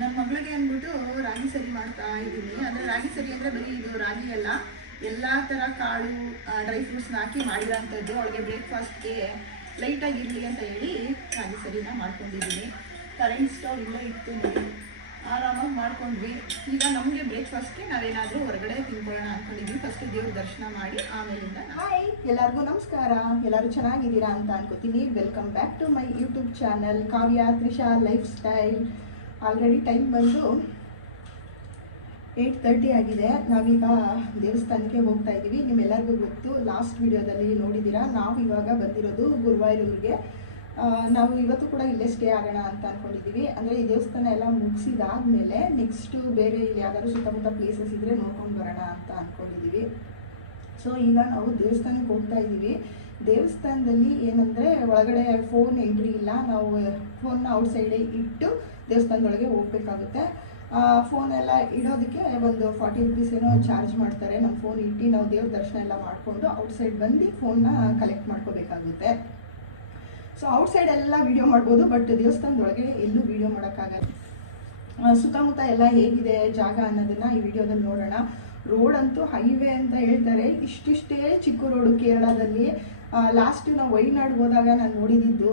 ನನ್ನ ಮಗಳಿಗೆ ಅಂದ್ಬಿಟ್ಟು ರಾಗಿ ಸರಿ ಮಾಡ್ತಾ ಇದ್ದೀನಿ. ಅಂದರೆ ರಾಗಿ ಸರಿ ಅಂದರೆ ಬರೀ ಇದು ರಾಗಿ ಅಲ್ಲ, ಎಲ್ಲ ಥರ ಕಾಳು ಡ್ರೈ ಫ್ರೂಟ್ಸ್ನ ಹಾಕಿ ಮಾಡಿರೋಂಥದ್ದು. ಅವಳಿಗೆ ಬ್ರೇಕ್ಫಾಸ್ಟ್ಗೆ ಲೈಟಾಗಿರಲಿ ಅಂತ ಹೇಳಿ ರಾಗಿ ಸರಿನ ಮಾಡ್ಕೊಂಡಿದ್ದೀನಿ. ಕರೆಂಟ್ ಸ್ಟವ್ ಇಲ್ಲೇ ಇತ್ತು ನೋಡಿ, ಆರಾಮಾಗಿ ಮಾಡ್ಕೊಂಡ್ವಿ. ಈಗ ನಮಗೆ ಬ್ರೇಕ್ಫಾಸ್ಟ್ಗೆ ನಾವೇನಾದರೂ ಹೊರಗಡೆ ತಿನ್ಕೊಳ್ಳೋಣ ಅಂದ್ಕೊಂಡಿದ್ವಿ. ಫಸ್ಟ್ ದೇವ್ರ ದರ್ಶನ ಮಾಡಿ ಆಮೇಲಿಂದ. ಹಾಯ್ ಎಲ್ಲರಿಗೂ ನಮಸ್ಕಾರ. ಎಲ್ಲರೂ ಚೆನ್ನಾಗಿದ್ದೀರಾ ಅಂತ ಅನ್ಕೋತೀನಿ. Welcome back to my YouTube channel Kavya Trisha lifestyle. Already time ಬಂದು 8:30 ಆಗಿದೆ. ನಾವೀಗ ದೇವಸ್ಥಾನಕ್ಕೆ ಹೋಗ್ತಾ ಇದ್ದೀವಿ. ನಿಮ್ಮೆಲ್ಲರಿಗೂ ಗೊತ್ತು, ಲಾಸ್ಟ್ ವಿಡಿಯೋದಲ್ಲಿ ನೋಡಿದ್ದೀರಾ. ನಾವು ಇವಾಗ ಬಂದಿರೋದು ಗುರುವಾಯೂರಿಗೆ. ನಾವು ಇವತ್ತು ಕೂಡ ಇಲ್ಲೇ ಸ್ಟೇ ಆಗೋಣ ಅಂತ ಅಂದ್ಕೊಂಡಿದ್ದೀವಿ. ಅಂದರೆ ಈ ದೇವಸ್ಥಾನ ಎಲ್ಲ ಮುಗಿಸಿದಾದ್ಮೇಲೆ ನೆಕ್ಸ್ಟು ಬೇರೆ ಇಲ್ಲಿ ಯಾವ್ದಾದ್ರು ಸುತ್ತಮುತ್ತ ಪ್ಲೇಸಸ್ ಇದ್ದರೆ ನೋಡ್ಕೊಂಡು ಬರೋಣ ಅಂತ ಅಂದ್ಕೊಂಡಿದ್ದೀವಿ. ಸೊ ಈಗ ನಾವು ದೇವಸ್ಥಾನಕ್ಕೆ ಹೋಗ್ತಾ ಇದ್ದೀವಿ. ದೇವಸ್ಥಾನದಲ್ಲಿ ಏನಂದರೆ ಒಳಗಡೆ ಫೋನ್ ಎಂಟ್ರಿ ಇಲ್ಲ. ನಾವು ಫೋನ್ನ ಔಟ್ಸೈಡೇ ಇಟ್ಟು ದೇವಸ್ಥಾನದೊಳಗೆ ಹೋಗ್ಬೇಕಾಗುತ್ತೆ. ಫೋನೆಲ್ಲ ಇಡೋದಕ್ಕೆ ಒಂದು 40 ರೂಪೀಸ್ ಏನೋ ಚಾರ್ಜ್ ಮಾಡ್ತಾರೆ. ನಮ್ಮ ಫೋನ್ ಇಟ್ಟು ನಾವು ದೇವ್ರ ದರ್ಶನ ಎಲ್ಲ ಮಾಡಿಕೊಂಡು ಔಟ್ಸೈಡ್ ಬಂದು ಫೋನ್ನ ಕಲೆಕ್ಟ್ ಮಾಡ್ಕೋಬೇಕಾಗುತ್ತೆ. ಸೊ ಔಟ್ಸೈಡ್ ಎಲ್ಲ ವೀಡಿಯೋ ಮಾಡ್ಬೋದು, ಬಟ್ ದೇವಸ್ಥಾನದೊಳಗೆ ಎಲ್ಲೂ ವೀಡಿಯೋ ಮಾಡೋಕ್ಕಾಗಲ್ಲ. ಸುತ್ತಮುತ್ತ ಎಲ್ಲ ಹೇಗಿದೆ ಜಾಗ ಅನ್ನೋದನ್ನು ಈ ವಿಡಿಯೋದಲ್ಲಿ ನೋಡೋಣ. ರೋಡ್ ಅಂತೂ ಹೈವೇ ಅಂತ ಹೇಳ್ತಾರೆ. ಇಷ್ಟಿಷ್ಟೇ ಚಿಕ್ಕ ರೋಡು ಕೇರಳದಲ್ಲಿ. ಲಾಸ್ಟ್ ನಾವು ವೈನಾಡ್ ಹೋದಾಗ ನಾನು ನೋಡಿದ್ದು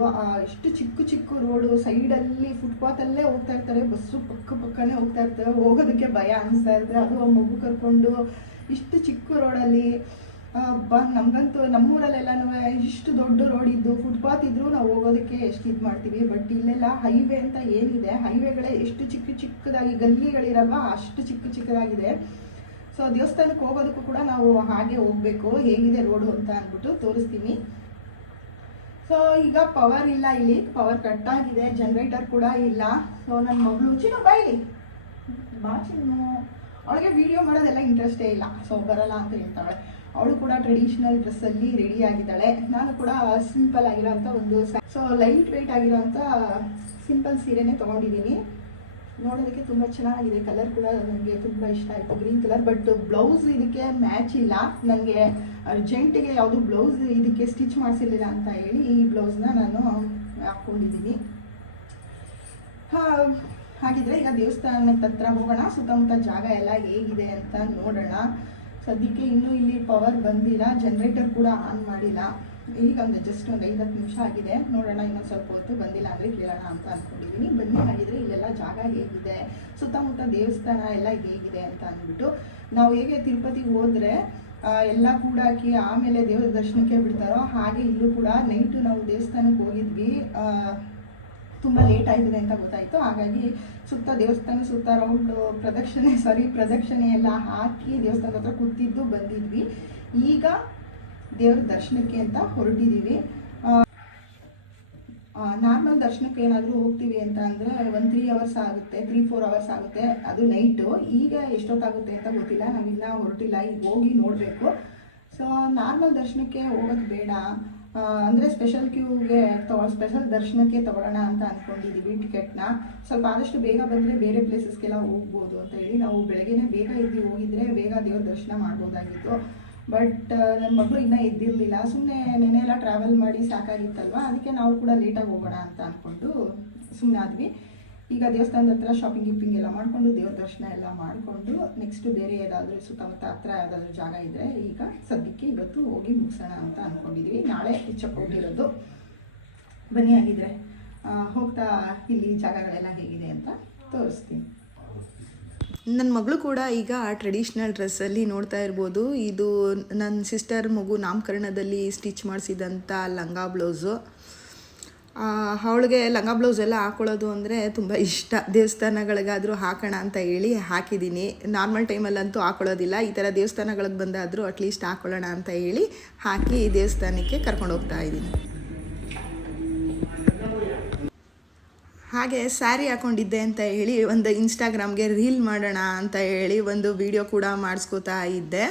ಇಷ್ಟು ಚಿಕ್ಕ ಚಿಕ್ಕ ರೋಡು, ಸೈಡಲ್ಲಿ ಫುಟ್ಪಾತಲ್ಲೇ ಹೋಗ್ತಾ ಇರ್ತಾರೆ, ಬಸ್ಸು ಪಕ್ಕನೇ ಹೋಗ್ತಾ ಇರ್ತಾರೆ. ಹೋಗೋದಕ್ಕೆ ಭಯ ಅನಿಸ್ತಾ ಇರ್ತಾರೆ, ಅದು ಮಗು ಕರ್ಕೊಂಡು ಇಷ್ಟು ಚಿಕ್ಕ ರೋಡಲ್ಲಿ. ನಮಗಂತೂ ನಮ್ಮೂರಲ್ಲೆಲ್ಲನೂ ಇಷ್ಟು ದೊಡ್ಡ ರೋಡ್ ಇದ್ದು ಫುಟ್ಪಾತ್ ಇದ್ರೂ ನಾವು ಹೋಗೋದಕ್ಕೆ ಎಷ್ಟು ಇದು ಮಾಡ್ತೀವಿ. ಬಟ್ ಇಲ್ಲೆಲ್ಲ ಹೈವೇ ಅಂತ ಏನಿದೆ, ಹೈವೇಗಳೇ ಎಷ್ಟು ಚಿಕ್ಕದಾಗಿ ಗಲ್ಲಿಗಳಿರಲ್ವ ಅಷ್ಟು ಚಿಕ್ಕದಾಗಿದೆ. ಸೊ ದೇವಸ್ಥಾನಕ್ಕೆ ಹೋಗೋದಕ್ಕೂ ಕೂಡ ನಾವು ಹಾಗೆ ಹೋಗಬೇಕು. ಹೇಗಿದೆ ರೋಡು ಅಂತ ಅಂದ್ಬಿಟ್ಟು ತೋರಿಸ್ತೀನಿ. ಸೊ ಈಗ ಪವರ್ ಇಲ್ಲ, ಇಲ್ಲಿ ಪವರ್ ಕಟ್ ಆಗಿದೆ, ಜನರೇಟರ್ ಕೂಡ ಇಲ್ಲ. ಸೊ ನನ್ನ ಮಗಳು ಚಿನ್ನು ಬಾಯಿಲಿ ಬಾ ಚಿನ್ನು, ಅವಳಿಗೆ ವಿಡಿಯೋ ಮಾಡೋದೆಲ್ಲ ಇಂಟ್ರೆಸ್ಟೇ ಇಲ್ಲ. ಸೊ ಬರಲ್ಲ ಅಂತ ಹೇಳ್ತಾಳೆ. ಅವಳು ಕೂಡ ಟ್ರೆಡಿಷ್ನಲ್ ಡ್ರೆಸ್ಸಲ್ಲಿ ರೆಡಿ ಆಗಿದ್ದಾಳೆ. ನಾನು ಕೂಡ ಸಿಂಪಲ್ ಆಗಿರೋಂಥ ಸೊ ಲೈಟ್ ವೆಯ್ಟ್ ಆಗಿರೋಂಥ ಸಿಂಪಲ್ ಸೀರೆನೇ ತೊಗೊಂಡಿದ್ದೀನಿ. ನೋಡೋದಕ್ಕೆ ತುಂಬ ಚೆನ್ನಾಗಿದೆ. ಕಲರ್ ಕೂಡ ನನಗೆ ತುಂಬ ಇಷ್ಟ ಆಯಿತು, ಗ್ರೀನ್ ಕಲರ್. ಬಟ್ ಬ್ಲೌಸ್ ಇದಕ್ಕೆ ಮ್ಯಾಚ್ ಇಲ್ಲ. ನನಗೆ ಅರ್ಜೆಂಟಿಗೆ ಯಾವುದು ಬ್ಲೌಸ್ ಇದಕ್ಕೆ ಸ್ಟಿಚ್ ಮಾಡಿಸಿರಲಿಲ್ಲ ಅಂತ ಹೇಳಿ ಈ ಬ್ಲೌಸ್ನ ನಾನು ಹಾಕ್ಕೊಂಡಿದ್ದೀನಿ. ಹಾಗಿದ್ರೆ ಈಗ ದೇವಸ್ಥಾನದ ಹತ್ರ ಹೋಗೋಣ. ಸುತ್ತಮುತ್ತ ಜಾಗ ಎಲ್ಲ ಹೇಗಿದೆ ಅಂತ ನೋಡೋಣ. ಸದ್ಯಕ್ಕೆ ಇನ್ನೂ ಇಲ್ಲಿ ಪವರ್ ಬಂದಿಲ್ಲ, ಜನರೇಟರ್ ಕೂಡ ಆನ್ ಮಾಡಿಲ್ಲ. ಈಗ ಜಸ್ಟ್ ಒಂದು 5-10 ನಿಮಿಷ ಆಗಿದೆ. ನೋಡೋಣ, ಇನ್ನೊಂದು ಸ್ವಲ್ಪ ಹೊತ್ತು ಬಂದಿಲ್ಲ ಅಂದರೆ ಕೇಳೋಣ ಅಂತ ಅಂದ್ಕೊಂಡಿದ್ದೀನಿ. ಬನ್ನಿ ಹಾಗಿದ್ರೆ ಇಲ್ಲೆಲ್ಲ ಜಾಗ ಹೇಗಿದೆ, ಸುತ್ತಮುತ್ತ ದೇವಸ್ಥಾನ ಎಲ್ಲ ಹೇಗಿದೆ ಅಂತ ಅಂದ್ಬಿಟ್ಟು. ನಾವು ಹೇಗೆ ತಿರುಪತಿಗೆ ಹೋದರೆ ಎಲ್ಲ ಕೂಡಾಕಿ ಆಮೇಲೆ ದೇವರ ದರ್ಶನಕ್ಕೆ ಬಿಡ್ತಾರೋ, ಹಾಗೆ ಇಲ್ಲೂ ಕೂಡ ನೈಟು ನಾವು ದೇವಸ್ಥಾನಕ್ಕೆ ಹೋಗಿದ್ವಿ. ತುಂಬ ಲೇಟ್ ಆಗಿದೆ ಅಂತ ಗೊತ್ತಾಯಿತು. ಹಾಗಾಗಿ ದೇವಸ್ಥಾನ ಸುತ್ತ ರೌಂಡ್ ಪ್ರದಕ್ಷಿಣೆ ಎಲ್ಲ ಹಾಕಿ ದೇವಸ್ಥಾನದ ಹತ್ರ ಕೂತಿದ್ದು ಬಂದಿದ್ವಿ. ಈಗ ದೇವ್ರ ದರ್ಶನಕ್ಕೆ ಅಂತ ಹೊರಟಿದ್ದೀವಿ. ನಾರ್ಮಲ್ ದರ್ಶನಕ್ಕೆ ಏನಾದರೂ ಹೋಗ್ತೀವಿ ಅಂತ ಅಂದರೆ 1-3 ಅವರ್ಸ್ ಆಗುತ್ತೆ, 3-4 ಅವರ್ಸ್ ಆಗುತ್ತೆ, ಅದು ನೈಟು. ಈಗ ಎಷ್ಟೊತ್ತಾಗುತ್ತೆ ಅಂತ ಗೊತ್ತಿಲ್ಲ, ನಾವಿನ್ನೂ ಹೊರಟಿಲ್ಲ, ಈಗ ಹೋಗಿ ನೋಡಬೇಕು. ಸೊ ನಾರ್ಮಲ್ ದರ್ಶನಕ್ಕೆ ಹೋಗೋದು ಬೇಡ, ಅಂದರೆ ಸ್ಪೆಷಲ್ ದರ್ಶನಕ್ಕೆ ತೊಗೊಳ್ಳೋಣ ಅಂತ ಅಂದ್ಕೊಂಡಿದ್ದೀವಿ ಟಿಕೆಟ್ನ. ಸ್ವಲ್ಪ ಆದಷ್ಟು ಬೇಗ ಬಂದರೆ ಬೇರೆ ಪ್ಲೇಸಸ್ಗೆಲ್ಲ ಹೋಗ್ಬೋದು ಅಂತ ಹೇಳಿ ನಾವು ಬೆಳಗ್ಗೆನೇ ಬೇಗ ಎದ್ದು ಹೋಗಿದ್ರೆ ಬೇಗ ದೇವ್ರ ದರ್ಶನ ಮಾಡ್ಬೋದಾಗಿತ್ತು. ಬಟ್ ನನ್ನ ಮಗಳು ಇನ್ನೂ ಎದ್ದಿರಲಿಲ್ಲ. ಸುಮ್ಮನೆ ನೆನ್ನೆ ಎಲ್ಲ ಟ್ರಾವೆಲ್ ಮಾಡಿ ಸಾಕಾಗಿತ್ತಲ್ವ, ಅದಕ್ಕೆ ನಾವು ಕೂಡ ಲೇಟಾಗಿ ಹೋಗೋಣ ಅಂತ ಅಂದ್ಕೊಂಡು ಸುಮ್ಮನೆ ಆದ್ವಿ. ಈಗ ದೇವಸ್ಥಾನದ ಹತ್ರ ಶಾಪಿಂಗ್ ಎಲ್ಲ ಮಾಡಿಕೊಂಡು ದೇವ್ರ ದರ್ಶನ ಎಲ್ಲ ಮಾಡಿಕೊಂಡು ನೆಕ್ಸ್ಟ್ ಬೇರೆ ಯಾವುದಾದ್ರೂ ಸುತ್ತಮುತ್ತ ಹತ್ರ ಯಾವುದಾದ್ರೂ ಜಾಗ ಇದ್ದರೆ ಈಗ ಸದ್ಯಕ್ಕೆ ಇವತ್ತು ಹೋಗಿ ಮುಗಿಸೋಣ ಅಂತ ಅಂದ್ಕೊಂಡಿದ್ದೀವಿ. ನಾಳೆ ಹೋಗಿರೋದು. ಬನ್ನಿ ಆಗಿದ್ರೆ ಹೋಗ್ತಾ ಇಲ್ಲಿ ಜಾಗಗಳೆಲ್ಲ ಹೇಗಿದೆ ಅಂತ ತೋರಿಸ್ತೀನಿ. ನನ್ನ ಮಗಳು ಕೂಡ ಈಗ ಟ್ರೆಡಿಷ್ನಲ್ ಡ್ರೆಸ್ಸಲ್ಲಿ ನೋಡ್ತಾ ಇರ್ಬೋದು. ಇದು ನನ್ನ ಸಿಸ್ಟರ್ ಮಗು ನಾಮಕರಣದಲ್ಲಿ ಸ್ಟಿಚ್ ಮಾಡಿಸಿದಂಥ ಲಂಗ ಬ್ಲೌಸು. ಅವಳಿಗೆ ಲಂಗ ಬ್ಲೌಸ್ ಎಲ್ಲ ಹಾಕ್ಕೊಳ್ಳೋದು ಅಂದರೆ ತುಂಬ ಇಷ್ಟ. ದೇವಸ್ಥಾನಗಳಿಗಾದರೂ ಹಾಕೋಣ ಅಂತ ಹೇಳಿ ಹಾಕಿದ್ದೀನಿ. ನಾರ್ಮಲ್ ಟೈಮಲ್ಲಂತೂ ಹಾಕ್ಕೊಳ್ಳೋದಿಲ್ಲ. ಈ ಥರ ದೇವಸ್ಥಾನಗಳಿಗೆ ಬಂದಾದರೂ ಅಟ್ಲೀಸ್ಟ್ ಹಾಕ್ಕೊಳ್ಳೋಣ ಅಂತ ಹೇಳಿ ಹಾಕಿ ದೇವಸ್ಥಾನಕ್ಕೆ ಕರ್ಕೊಂಡು ಹೋಗ್ತಾ ಇದ್ದೀನಿ. ಹಾಗೆ ಸ್ಯಾರಿ ಹಾಕ್ಕೊಂಡಿದ್ದೆ ಅಂತ ಹೇಳಿ ಒಂದು ಇನ್ಸ್ಟಾಗ್ರಾಮ್ಗೆ ರೀಲ್ ಮಾಡೋಣ ಅಂತ ಹೇಳಿ ಒಂದು ವಿಡಿಯೋ ಕೂಡ ಮಾಡಿಸ್ಕೋತಾ ಇದ್ದೆ.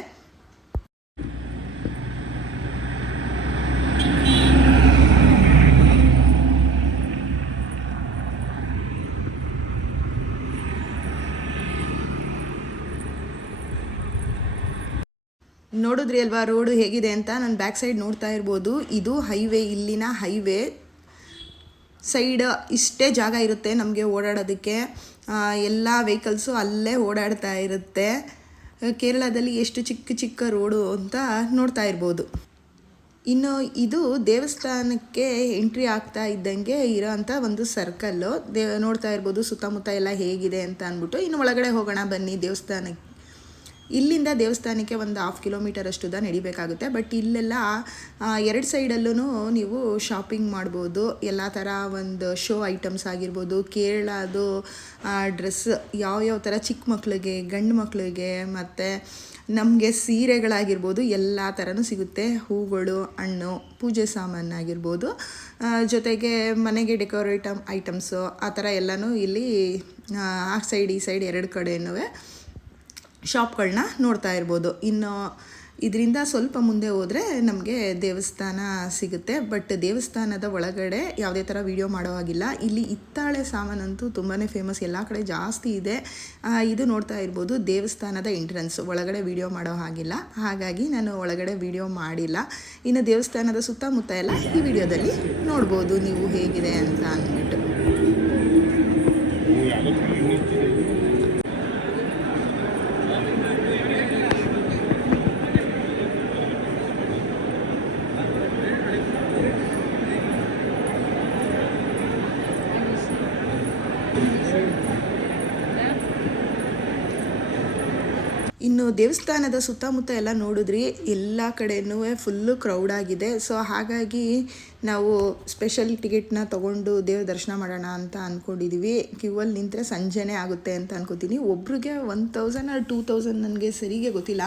ನೋಡಿದ್ರಿ ಅಲ್ವಾ ರೋಡು ಹೇಗಿದೆ ಅಂತ. ನಾನು ಬ್ಯಾಕ್ ಸೈಡ್ ನೋಡ್ತಾ ಇರ್ಬೋದು, ಇದು ಹೈವೇ, ಇಲ್ಲಿನ ಹೈವೇ. ಸೈಡ್ ಇಷ್ಟೇ ಜಾಗ ಇರುತ್ತೆ ನಮಗೆ ಓಡಾಡೋದಕ್ಕೆ. ಎಲ್ಲ ವೆಹಿಕಲ್ಸು ಅಲ್ಲೇ ಓಡಾಡ್ತಾ ಇರುತ್ತೆ. ಕೇರಳದಲ್ಲಿ ಎಷ್ಟು ಚಿಕ್ಕ ಚಿಕ್ಕ ರೋಡು ಅಂತ ನೋಡ್ತಾ ಇರ್ಬೋದು. ಇನ್ನು ಇದು ದೇವಸ್ಥಾನಕ್ಕೆ ಎಂಟ್ರಿ ಆಗ್ತಾ ಇದ್ದಂಗೆ ಇರೋ ಅಂಥ ಒಂದು ಸರ್ಕಲ್ಲು. ನೋಡ್ತಾ ಇರ್ಬೋದು ಸುತ್ತಮುತ್ತ ಎಲ್ಲ ಹೇಗಿದೆ ಅಂತ ಅಂದ್ಬಿಟ್ಟು. ಇನ್ನು ಒಳಗಡೆ ಹೋಗೋಣ ಬನ್ನಿ ದೇವಸ್ಥಾನಕ್ಕೆ. ಇಲ್ಲಿಂದ ದೇವಸ್ಥಾನಕ್ಕೆ ಒಂದು 1/2 ಕಿಲೋಮೀಟರ್ ಅಷ್ಟು ನಡಿಬೇಕಾಗುತ್ತೆ. ಬಟ್ ಇಲ್ಲೆಲ್ಲ 2 ಸೈಡಲ್ಲೂ ನೀವು ಶಾಪಿಂಗ್ ಮಾಡ್ಬೋದು. ಎಲ್ಲ ಥರ ಒಂದು ಶೋ ಐಟಮ್ಸ್ ಆಗಿರ್ಬೋದು, ಕೇರಳದು ಡ್ರೆಸ್ ಯಾವ್ಯಾವ ಥರ ಚಿಕ್ಕ ಮಕ್ಕಳಿಗೆ, ಗಂಡು ಮಕ್ಕಳಿಗೆ, ಮತ್ತು ನಮಗೆ ಸೀರೆಗಳಾಗಿರ್ಬೋದು ಎಲ್ಲ ಥರನೂ ಸಿಗುತ್ತೆ. ಹೂಗಳು, ಹಣ್ಣು, ಪೂಜೆ ಸಾಮಾನಾಗಿರ್ಬೋದು, ಜೊತೆಗೆ ಮನೆಗೆ ಡೆಕೋರೇಟ್ ಐಟಮ್ಸು ಆ ಥರ ಎಲ್ಲನೂ ಇಲ್ಲಿ ಆ ಸೈಡ್ ಈ ಸೈಡ್ 2 ಕಡೆಯೂ ಶಾಪ್ಗಳನ್ನ ನೋಡ್ತಾ ಇರ್ಬೋದು. ಇನ್ನು ಇದರಿಂದ ಸ್ವಲ್ಪ ಮುಂದೆ ಹೋದರೆ ನಮಗೆ ದೇವಸ್ಥಾನ ಸಿಗುತ್ತೆ. ಬಟ್ ದೇವಸ್ಥಾನದ ಒಳಗಡೆ ಯಾವುದೇ ಥರ ವೀಡಿಯೋ ಮಾಡೋ ಹಾಗಿಲ್ಲ. ಇಲ್ಲಿ ಹಿತ್ತಾಳೆ ಸಾಮಾನಂತೂ ತುಂಬಾ ಫೇಮಸ್, ಎಲ್ಲ ಕಡೆ ಜಾಸ್ತಿ ಇದೆ. ಇದು ನೋಡ್ತಾ ಇರ್ಬೋದು ದೇವಸ್ಥಾನದ ಎಂಟ್ರೆನ್ಸ್. ಒಳಗಡೆ ವೀಡಿಯೋ ಮಾಡೋ ಹಾಗಿಲ್ಲ, ಹಾಗಾಗಿ ನಾನು ಒಳಗಡೆ ವೀಡಿಯೋ ಮಾಡಿಲ್ಲ. ಇನ್ನು ದೇವಸ್ಥಾನದ ಸುತ್ತಮುತ್ತ ಎಲ್ಲ ಈ ವಿಡಿಯೋದಲ್ಲಿ ನೋಡ್ಬೋದು ನೀವು ಹೇಗಿದೆ ಅಂತ ಅಂದ್ಬಿಟ್ಟು. ಇನ್ನು ದೇವಸ್ಥಾನದ ಸುತ್ತಮುತ್ತ ಎಲ್ಲ ನೋಡಿದ್ರಿ, ಎಲ್ಲ ಕಡೆಯೂ ಫುಲ್ಲು ಕ್ರೌಡ್ ಆಗಿದೆ. ಸೊ ಹಾಗಾಗಿ ನಾವು ಸ್ಪೆಷಲ್ ಟಿಕೆಟ್ನ ತೊಗೊಂಡು ದೇವ್ರ ದರ್ಶನ ಮಾಡೋಣ ಅಂತ ಅಂದ್ಕೊಂಡಿದ್ದೀವಿ. ಕ್ಯೂವಲ್ಲಿ ನಿಂತರೆ ಸಂಜೆನೇ ಆಗುತ್ತೆ ಅಂತ ಅನ್ಕೋತೀನಿ. ಒಬ್ರಿಗೆ 1000 or 2000 ನನಗೆ ಸರಿಗೆ ಗೊತ್ತಿಲ್ಲ.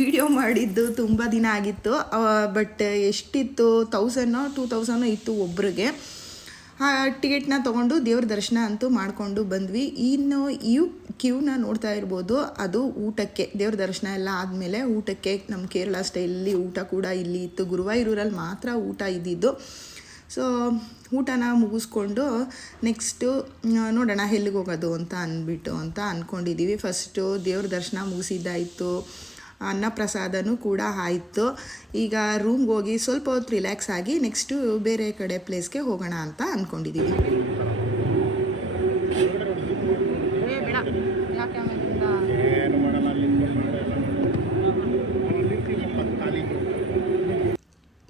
ವಿಡಿಯೋ ಮಾಡಿದ್ದು ತುಂಬ ದಿನ ಆಗಿತ್ತು. ಬಟ್ ಎಷ್ಟಿತ್ತು, 1000 or 2000 ಇತ್ತು ಒಬ್ರಿಗೆ. ಟಿಕೆಟ್ನ ತೊಗೊಂಡು ದೇವ್ರ ದರ್ಶನ ಅಂತೂ ಮಾಡಿಕೊಂಡು ಬಂದ್ವಿ. ಇನ್ನು ಈ ಕ್ಯೂನ ನೋಡ್ತಾ ಇರ್ಬೋದು, ಅದು ಊಟಕ್ಕೆ. ದೇವ್ರ ದರ್ಶನ ಎಲ್ಲ ಆದಮೇಲೆ ಊಟಕ್ಕೆ ನಮ್ಮ ಕೇರಳ ಸ್ಟೈಲಲ್ಲಿ ಊಟ ಕೂಡ ಇಲ್ಲಿ ಇತ್ತು. ಗುರುವಾಯೂರಲ್ಲಿ ಮಾತ್ರ ಊಟ ಇದ್ದಿದ್ದು. ಸೊ ಊಟನ ಮುಗಿಸ್ಕೊಂಡು ನೆಕ್ಸ್ಟು ನೋಡೋಣ ಎಲ್ಲಿಗೆ ಹೋಗೋದು ಅಂತ ಅಂದ್ಕೊಂಡಿದ್ದೀವಿ. ಫಸ್ಟು ದೇವ್ರ ದರ್ಶನ ಮುಗಿಸಿದ್ದಾಯಿತು, ಅನ್ನಪ್ರಸಾದನೂ ಕೂಡ ಆಯಿತು. ಈಗ ರೂಮ್ಗೆ ಹೋಗಿ ಸ್ವಲ್ಪ ಹೊತ್ತು ರಿಲ್ಯಾಕ್ಸ್ ಆಗಿ ನೆಕ್ಸ್ಟು ಬೇರೆ ಕಡೆ ಪ್ಲೇಸ್ಗೆ ಹೋಗೋಣ ಅಂತ ಅಂದ್ಕೊಂಡಿದ್ದೀವಿ.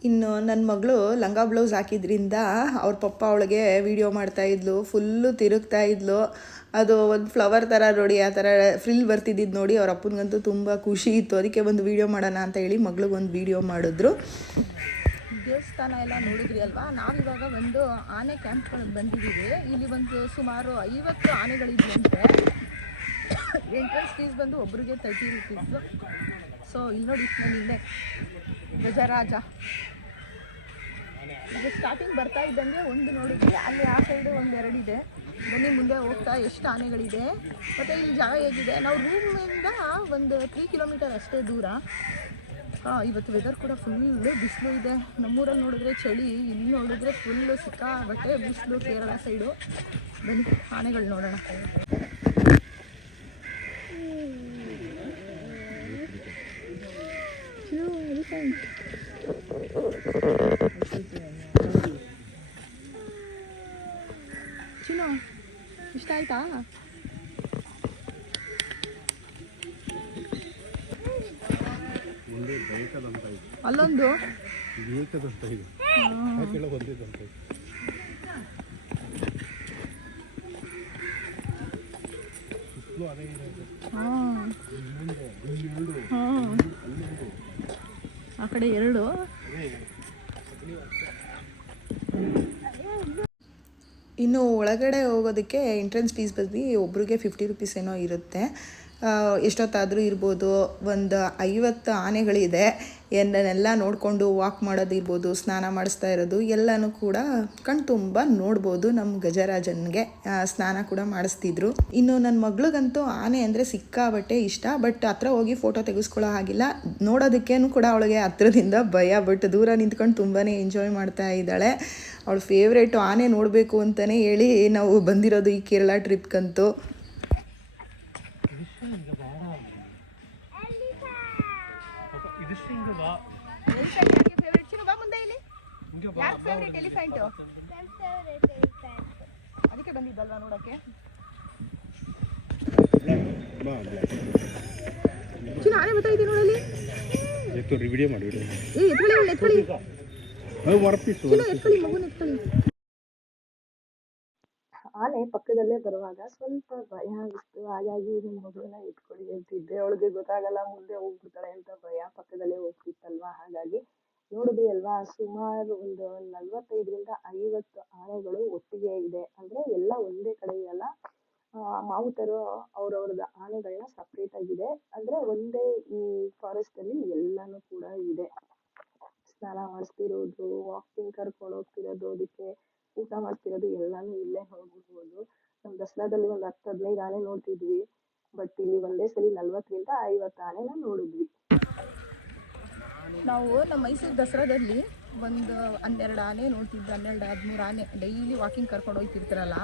ಇನ್ನು ನನ್ನ ಮಗಳು ಲಂಗ ಬ್ಲೌಸ್ ಹಾಕಿದ್ರಿಂದ ಅವ್ರ ಪಪ್ಪ ಅವಳಿಗೆ ವಿಡಿಯೋ ಮಾಡ್ತಾಯಿದ್ಲು, ಫುಲ್ಲು ತಿರುಗ್ತಾಯಿದ್ಲು. ಅದು ಒಂದು ಫ್ಲವರ್ ಥರ ನೋಡಿ, ಆ ಥರ ಫ್ರಿಲ್ ಬರ್ತಿದ್ದಿದ್ದು ನೋಡಿ ಅವ್ರ ಅಪ್ಪನಿಗಂತೂ ತುಂಬ ಖುಷಿ ಇತ್ತು. ಅದಕ್ಕೆ ಒಂದು ವೀಡಿಯೋ ಮಾಡೋಣ ಅಂತ ಹೇಳಿ ಮಗಳಿಗೊಂದು ವೀಡಿಯೋ ಮಾಡಿದ್ರು. ದೇವಸ್ಥಾನ ಎಲ್ಲ ನೋಡಿದ್ರಿ ಅಲ್ವಾ. ನಾವಿವಾಗ ಒಂದು ಆನೆ ಕ್ಯಾಂಪ್ಗಳಿಗೆ ಬಂದಿದ್ದೀವಿ. ಇಲ್ಲಿ ಒಂದು ಸುಮಾರು 50 ಆನೆಗಳಿದ್ದಂತೆ. ಎಂಟ್ರೆನ್ಸ್ ಫೀಸ್ ಬಂದು ಒಬ್ರಿಗೆ 30 ರೂಪೀಸು. ಸೊ ಇಲ್ಲಿ ನೋಡಿ, ನಾನು ಇಲ್ಲೇ ಗಜರಾಜ ಈಗ ಸ್ಟಾರ್ಟಿಂಗ್ ಬರ್ತಾ ಇದ್ದಂಗೆ ಒಂದು ನೋಡಿದ್ವಿ, ಅಲ್ಲಿ ಆ ಸೈಡು 1-2 ಇದೆ. ಬನ್ನಿ ಮುಂದೆ ಹೋಗ್ತಾ ಎಷ್ಟು ಆನೆಗಳಿದೆ, ಮತ್ತು ಇಲ್ಲಿ ಜಾಗ ಹೇಗಿದೆ. ನಾವು ರೂಮಿಂದ ಒಂದು 3 ಕಿಲೋಮೀಟರ್ ಅಷ್ಟೇ ದೂರ. ಇವತ್ತು ವೆದರ್ ಕೂಡ ಫುಲ್ಲು ಬಿಸಿಲು ಇದೆ. ನಮ್ಮೂರಲ್ಲಿ ನೋಡಿದ್ರೆ ಚಳಿ, ಇಲ್ಲಿ ನೋಡಿದ್ರೆ ಫುಲ್ಲು ಸಿಕ್ಕಾಬಟ್ಟೆ ಬಿಸಿಲು ಕೇರಳ ಸೈಡು. ಬನ್ನಿ ಆನೆಗಳು ನೋಡೋಣ. ಚಿನ್ನು ಇಷ್ಟ ಆಯ್ತಾ? ಅಲ್ಲೊಂದು ಆ ಕಡೆ 2. ಇನ್ನು ಒಳಗಡೆ ಹೋಗೋದಕ್ಕೆ ಎಂಟ್ರೆನ್ಸ್ ಫೀಸ್ ಬಂದು ಒಬ್ರಿಗೆ 50 ರೂಪೀಸ್ ಏನೋ ಇರುತ್ತೆ. ಎಷ್ಟೊತ್ತಾದರೂ ಇರ್ಬೋದು. ಒಂದು 50 ಆನೆಗಳಿದೆ. ಏನನ್ನೆಲ್ಲ ನೋಡಿಕೊಂಡು ವಾಕ್ ಮಾಡೋದಿರ್ಬೋದು, ಸ್ನಾನ ಮಾಡಿಸ್ತಾ ಇರೋದು ಎಲ್ಲನೂ ಕೂಡ ಕಣ್ ತುಂಬ ನೋಡ್ಬೋದು. ನಮ್ಮ ಗಜರಾಜನ್ಗೆ ಸ್ನಾನ ಕೂಡ ಮಾಡಿಸ್ತಿದ್ರು. ಇನ್ನು ನನ್ನ ಮಗಳಿಗಂತೂ ಆನೆ ಅಂದರೆ ಸಿಕ್ಕಾಬಟ್ಟೆ ಇಷ್ಟ. ಬಟ್ ಹತ್ರ ಹೋಗಿ ಫೋಟೋ ತೆಗೆಸ್ಕೊಳ್ಳೋ ಹಾಗಿಲ್ಲ. ನೋಡೋದಕ್ಕೇನು ಕೂಡ ಅವಳಿಗೆ ಹತ್ರದಿಂದ ಭಯ. ಬಟ್ ದೂರ ನಿಂತ್ಕೊಂಡು ತುಂಬಾ ಎಂಜಾಯ್ ಮಾಡ್ತಾ ಇದ್ದಾಳೆ. ಅವಳ ಫೇವ್ರೇಟು ಆನೆ ನೋಡಬೇಕು ಅಂತಲೇ ಹೇಳಿ ನಾವು ಬಂದಿರೋದು ಈ ಕೇರಳ ಟ್ರಿಪ್ಗಂತೂ. ಅದಕ್ಕೆ ಬಂದಿದ್ದಲ್ವಾ ನೋಡೋಕ್ಕೆ. ಚಿನ್ನ ಆನೆ ಬರ್ತಾಯಿದೆ ನೋಡಲ್ಲಿ. ವಿಡಿಯೋ ಮಾಡಿ ಎತ್ಕೊಳ್ಳಿ ಮಗುನ ಎತ್ಕೊಳ್ಳಿ. ಆನೆ ಪಕ್ಕದಲ್ಲೇ ಬರುವಾಗ ಸ್ವಲ್ಪ ಭಯ ಆಗಿತ್ತು, ಹಾಗಾಗಿ ನಿಮ್ಮ ಮಗುನ ಇಟ್ಕೊಳ್ಳಿ ಅಂತಿದ್ದೆ. ಅವಳಿಗೆ ಗೊತ್ತಾಗಲ್ಲ, ಮುಂದೆ ಹೋಗ್ಬಿಡ್ತಾಳೆ ಅಂತ ಭಯ. ಪಕ್ಕದಲ್ಲೇ ಹೋಗ್ತಿತ್ತಲ್ವಾ, ಹಾಗಾಗಿ ನೋಡಿದ್ರಿ ಅಲ್ವಾ, ಸುಮಾರು ಒಂದು 45-50 ಆನೆಗಳು ಒಟ್ಟಿಗೆ ಇದೆ. ಅಂದ್ರೆ ಎಲ್ಲ ಒಂದೇ ಕಡೆ ಇರಲ್ಲ, ಮಾವುತರು ಅವ್ರವ್ರದ ಆನೆಗಳನ್ನ ಸಪ್ರೇಟ್ ಆಗಿದೆ. ಅಂದ್ರೆ ಒಂದೇ ಈ ಫಾರೆಸ್ಟ್ ಅಲ್ಲಿ ಎಲ್ಲಾನು ಕೂಡ ಇದೆ. ಸ್ನಾನ ಮಾಡಿಸ್ತಿರೋದು, ವಾಕಿಂಗ್ ಕರ್ಕೊಂಡು ಹೋಗ್ತಿರೋದು, ಅದಕ್ಕೆ ಊಟ ಮಾಡ್ತಿರೋದು ಎಲ್ಲಾನು ಇಲ್ಲೇ ಹೋಗ್ಬಿಡ್ಬೋದು. ನಮ್ಮ ದಸರಾದಲ್ಲಿ ಒಂದು 10-15 ಆನೆ ನೋಡ್ತಿದ್ವಿ, ಬಟ್ ಇಲ್ಲಿ ಒಂದೇ ಸಲ 40-50 ಆನೆನ ನೋಡಿದ್ವಿ. ನಾವು ನಮ್ಮ ಮೈಸೂರು ದಸರಾದಲ್ಲಿ ಒಂದು 12 ಆನೆ ನೋಡ್ತಿದ್ವಿ, 12-13 ಆನೆ ಡೈಲಿ ವಾಕಿಂಗ್ ಕರ್ಕೊಂಡು ಹೋಗ್ತಿರ್ತಾರಲ್ಲ,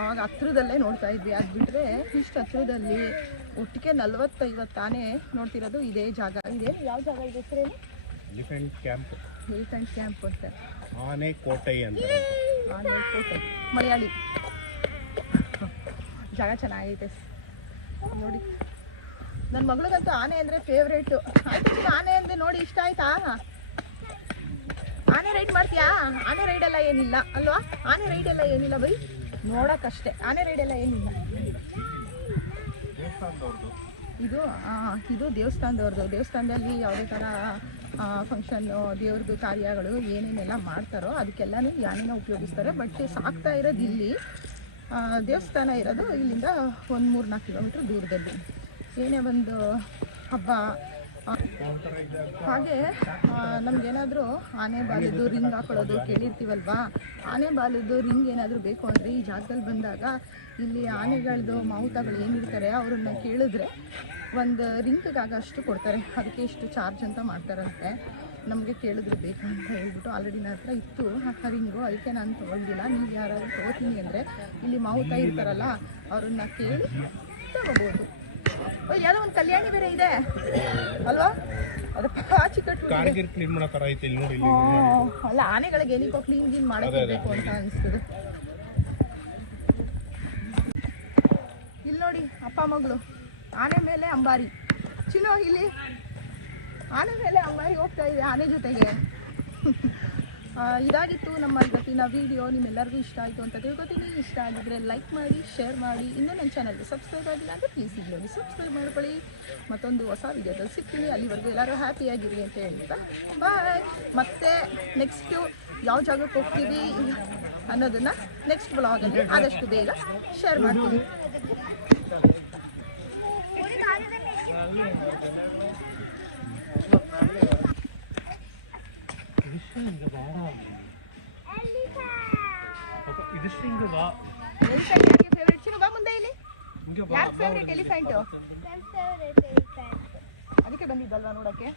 ಆವಾಗ ಹತ್ರದಲ್ಲೇ ನೋಡ್ತಾ ಇದ್ವಿ. ಅದು ಬಿಟ್ಟರೆ ಇಷ್ಟು ಹತ್ರದಲ್ಲಿ ಒಟ್ಟಿಗೆ 40-50 ಆನೆ ನೋಡ್ತಿರೋದು ಇದೇ ಜಾಗ. ಇದೆ ಯಾವ ಜಾಗ ಇದೆ ಹೆಸರೇನು? ಎಲಿಫೆಂಟ್ ಕ್ಯಾಂಪ್ ಅಂತ. ಆನೆ ಕೋಟೈ ಅಂತ. ಆನೆ ಕೋಟೆ ಮಲಯಾಳಿ. ಜಾಗ ಚೆನ್ನಾಗೈತೆ ನೋಡಿ. ನನ್ನ ಮಗಳಿಗಂತೂ ಆನೆ ಅಂದರೆ ಫೇವ್ರೇಟು. ಆಯ್ತು, ಆನೆ ಅಂದರೆ ನೋಡಿ ಇಷ್ಟ ಆಯ್ತಾ? ಆನೆ ರೈಡ್ ಮಾಡ್ತೀಯಾ? ಆನೆ ರೈಡ್ ಎಲ್ಲ ಏನಿಲ್ಲ ಅಲ್ವಾ? ಆನೆ ರೈಡ್ ಎಲ್ಲ ಏನಿಲ್ಲ, ಬರೀ ನೋಡೋಕ್ಕಷ್ಟೇ. ಆನೆ ರೈಡ್ ಎಲ್ಲ ಏನಿಲ್ಲ. ಇದು ದೇವಸ್ಥಾನದವ್ರದ್ದು. ದೇವಸ್ಥಾನದಲ್ಲಿ ಯಾವುದೇ ಥರ ಫಂಕ್ಷನ್ನು, ದೇವ್ರದ್ದು ಕಾರ್ಯಗಳು ಏನೇನೆಲ್ಲ ಮಾಡ್ತಾರೋ ಅದಕ್ಕೆಲ್ಲನೂ ಈ ಆನೆನ ಉಪಯೋಗಿಸ್ತಾರೆ. ಬಟ್ ಸಾಕ್ತಾ ಇರೋದು ಇಲ್ಲಿ, ದೇವಸ್ಥಾನ ಇರೋದು ಇಲ್ಲಿಂದ ಒಂದು 3-4 ಕಿಲೋಮೀಟ್ರ್ ದೂರದಲ್ಲಿ. ಏನೇ ಒಂದು ಹಬ್ಬ ಹಾಗೆ ನಮಗೇನಾದರೂ ಆನೆ ಬಾಲದ್ದು ರಿಂಗ್ ಹಾಕೊಳ್ಳೋದು ಕೇಳಿರ್ತೀವಲ್ವಾ, ಆನೆ ಬಾಲದ್ದು ರಿಂಗ್ ಏನಾದರೂ ಬೇಕು ಅಂದರೆ ಈ ಜಾಗದಲ್ಲಿ ಬಂದಾಗ ಇಲ್ಲಿ ಆನೆಗಳದ್ದು ಮಾವುತಗಳು ಏನಿರ್ತಾರೆ ಅವ್ರನ್ನ ಕೇಳಿದ್ರೆ ಒಂದು ರಿಂಗಿಗಾಗಷ್ಟು ಕೊಡ್ತಾರೆ. ಅದಕ್ಕೆ ಇಷ್ಟು ಚಾರ್ಜ್ ಅಂತ ಮಾಡ್ತಾರಂತೆ. ನಮಗೆ ಕೇಳಿದ್ರೆ ಬೇಕಾ ಅಂತ ಹೇಳ್ಬಿಟ್ಟು ಆಲ್ರೆಡಿ ನನ್ನ ಹತ್ರ ಇತ್ತು ರಿಂಗು, ಅದಕ್ಕೆ ನಾನು ತೊಗೊಂಡಿಲ್ಲ. ನೀವು ಯಾರಾದರೂ ತೊಗೋತೀನಿ ಅಂದರೆ ಇಲ್ಲಿ ಮಾವುತ ಇರ್ತಾರಲ್ಲ ಅವ್ರನ್ನ ಕೇಳಿ ತಗೋಬೋದು. ಯಾವುದೋ ಒಂದು ಕಲ್ಯಾಣಿ ಬೇರೆ ಇದೆ ಅಲ್ವಾ? ಅದು ಪಾಚಿ ಅಲ್ಲ, ಆನೆಗಳಿಗೆ ಏನಿಕೋ ಕ್ಲೀನ್ ಮಾಡೋಕ್ಕಿರ್ಬೇಕು ಅಂತ ಅನಿಸ್ತದೆ. ಇಲ್ಲಿ ನೋಡಿ, ಅಪ್ಪ ಮಗಳು ಆನೆ ಮೇಲೆ ಅಂಬಾರಿ. ಚಿನ್ನು ಇಲ್ಲಿ ಆನೆ ಮೇಲೆ ಅಂಬಾರಿ ಹೋಗ್ತಾ ಇದೆ ಆನೆ ಜೊತೆಗೆ. ಇದಾಗಿತ್ತು ನಮ್ಮ ಇವತ್ತಿನ ವಿಡಿಯೋ. ನಿಮ್ಮೆಲ್ಲರಿಗೂ ಇಷ್ಟ ಆಯಿತು ಅಂತ ತಿಳ್ಕೊತೀನಿ. ಇಷ್ಟ ಆಗಿದ್ರೆ ಲೈಕ್ ಮಾಡಿ, ಶೇರ್ ಮಾಡಿ. ಇನ್ನೂ ನನ್ನ ಚಾನಲ್ಗೆ ಸಬ್ಸ್ಕ್ರೈಬ್ ಆಗಿಲ್ಲ ಅಂದರೆ ಪ್ಲೀಸ್ ಈಗಲೇ ಸಬ್ಸ್ಕ್ರೈಬ್ ಮಾಡ್ಕೊಳ್ಳಿ. ಮತ್ತೊಂದು ಹೊಸ ವಿಡಿಯೋದಲ್ಲಿ ಸಿಗ್ತೀನಿ. ಅಲ್ಲಿವರೆಗೂ ಎಲ್ಲರೂ ಹ್ಯಾಪಿಯಾಗಿರಿ ಅಂತ ಹೇಳ್ತಾ ಬಾಯ್. ಮತ್ತೆ ನೆಕ್ಸ್ಟು ಯಾವ ಜಾಗಕ್ಕೆ ಹೋಗ್ತೀವಿ ಅನ್ನೋದನ್ನು ನೆಕ್ಸ್ಟ್ ಬ್ಲಾಗಲ್ಲಿ ಆದಷ್ಟು ಬೇಗ ಶೇರ್ ಮಾಡ್ತೀನಿ. ಫೇವ್ರೇಟ್ ಚಿನ್ನು ಬಾ ಮುಂದೆ. ಇಲ್ಲಿ ಯಾರು ಫೇವ್ರೇಟ್ ಎಲಿಫೆಂಟು? ಅದಕ್ಕೆ ಬಂದಿದ್ದಲ್ವಾ ನೋಡೋಕ್ಕೆ.